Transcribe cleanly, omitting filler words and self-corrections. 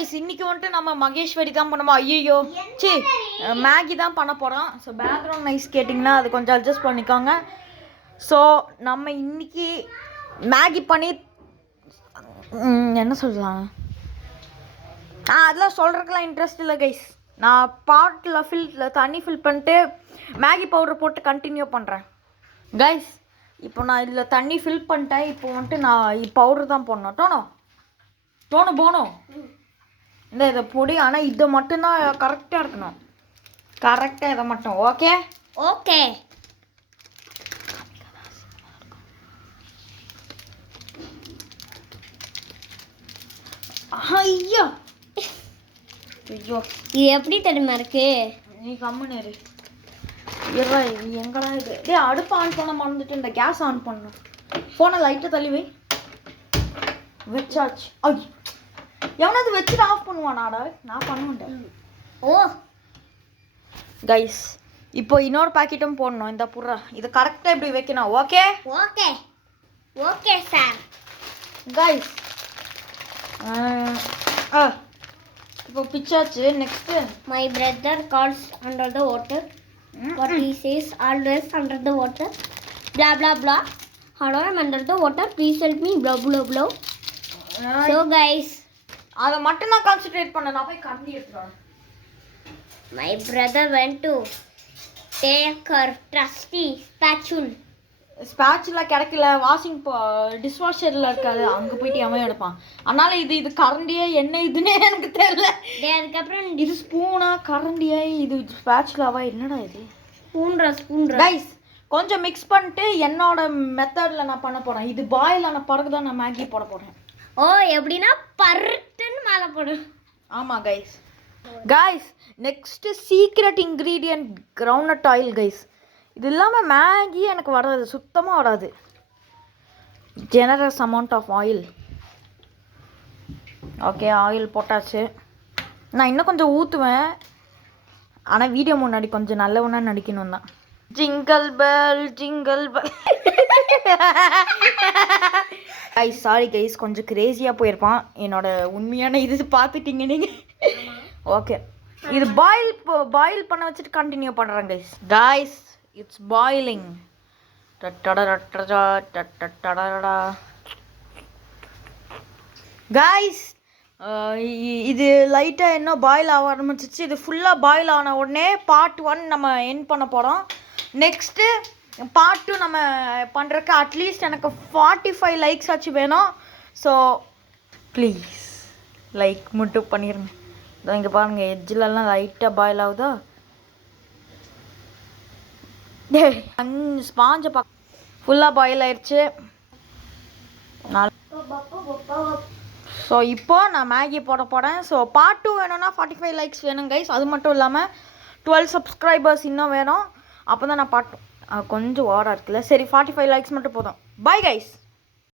Guys இன்னைக்கு வந்துட்டு நம்ம மகேஸ்வரி தான் பண்ணுவோம். ஐயோ சி மேகி தான் பண்ண போகிறோம். ஸோ பேக்ரவுண்ட் நைஸ் கேட்டிங்கன்னா அது கொஞ்சம் அட்ஜஸ்ட் பண்ணிக்கோங்க. ஸோ நம்ம இன்னைக்கு மேகி பண்ணி என்ன சொல்லலாம், அதெல்லாம் சொல்கிறதுக்கெலாம் இன்ட்ரெஸ்ட் இல்லை கைஸ். நான் பாட்டில் தண்ணி ஃபில் பண்ணிட்டு மேகி பவுடர் போட்டு கண்டினியூ பண்ணுறேன் கைஸ். இப்போ நான் இதில் தண்ணி ஃபில் பண்ணிட்டேன். இப்போ வந்துட்டு நான் பவுடர் தான் போடணும். டோனு போகணும் இந்த இதை பொடி. ஆனால் இதை மட்டும்தான் கரெக்டாக இருக்கணும். கரெக்டாக இதை மட்டும். Okay okay. ஐயா ஐயோ இது எப்படி தெரியுமா இருக்கு? நீ கம்முன்னு எங்கடா இது? டே அடுப்பு ஆன் பண்ண மறந்துட்டு இந்த கேஸ் ஆன் பண்ணணும். ஃபோனை லைட்டாக தள்ளி வை. வச்சாச்சு. ஐயோ எவனாவது வச்சுட்டு ஆஃப் பண்ணுவானாடா? நான் பண்ணுவேன். ஓ கைஸ் இப்போ இன்னொரு பாக்கெட்டும் போடணும். இந்த புறா இது கரெக்டாக இப்படி வைக்கணும். Okay okay okay sir. Guys இப்போ பிச்சாச்சு. Next my brother calls under the water. What he says always under the water. Blah blah blah. Hello, I'm under the water. Please help me. Blah blah blah. So guys, அதை மட்டும் நான் concentrate பண்ண. நான் போய் கண்டி எடுத்துறேன். My brother went to take her trusty spatula. Spatula கிடைக்கல. டிஷ்வாஷரில் இருக்காது. அங்கே போயிட்டு எவன் எடுப்பான். அதனால இது கரண்டியா என்ன இதுன்னே எனக்கு தெரியல. அதுக்கப்புறம் இது ஸ்பூனா கரண்டியா இது ஸ்பேட்சுலாவா என்னடா இது? ஸ்பூன் கைஸ் கொஞ்சம் மிக்ஸ் பண்ணிட்டு என்னோட மெத்தடில் நான் பண்ண போகிறேன். இது பாயில் ஆன பிறகு தான் நான் மேகி போட போகிறேன். ஓ எப்படின்னா பருட்டுன்னு மேலே போடும். ஆமாம் guys next secret ingredient groundnut oil guys. இது இல்லாமல் மேகி எனக்கு வராது, சுத்தமாக வராது. Generous amount of oil. Okay oil போட்டாச்சு. நான் இன்னும் கொஞ்சம் ஊற்றுவேன். ஆனால் வீடியோ முன்னாடி கொஞ்சம் நல்லவனா நடிக்கணும் தான். Jingle bell guys sorry guys, கொஞ்சம் கிரேஸியாக போயிருப்பான். என்னோட உண்மையான இது பார்த்துட்டீங்க நீங்கள். ஓகே இது பாயில் பண்ண வச்சுட்டு கண்டினியூ பண்ணுறேன் கைஸ். It's boiling. கைஸ் இது லைட்டாக இன்னும் பாயில் ஆக ஆரம்பிச்சிச்சு. இது ஃபுல்லாக பாயில் ஆன உடனே பார்ட் 1 நம்ம என் பண்ண போகிறோம். நெக்ஸ்ட்டு பார்ட் 2 நம்ம பண்ணுறக்கு அட்லீஸ்ட் எனக்கு 45 லைக்ஸ் ஆச்சு வேணும். ஸோ ப்ளீஸ் லைக் மட்டும் பண்ணிடுங்க. இதோ இங்கே பாருங்கள் எட்ஜிலெல்லாம் லைட்டாக பாயில் ஆகுதா? ஸ்பாஞ்சை ஃபுல்லாக பாயில் ஆயிடுச்சு. ஸோ இப்போ நான் மேகி போட போகிறேன். ஸோ பார்ட் 2 வேணும்னா 45 லைக்ஸ் வேணும் கைஸ். அது மட்டும் இல்லாமல் 12 சப்ஸ்கிரைபர்ஸ் இன்னும் வேணும். அப்போ தான் நான் கொஞ்சம் ஓவராக இருக்குல்ல. சரி 45 லைக்ஸ் மட்டும் போதும். Bye guys.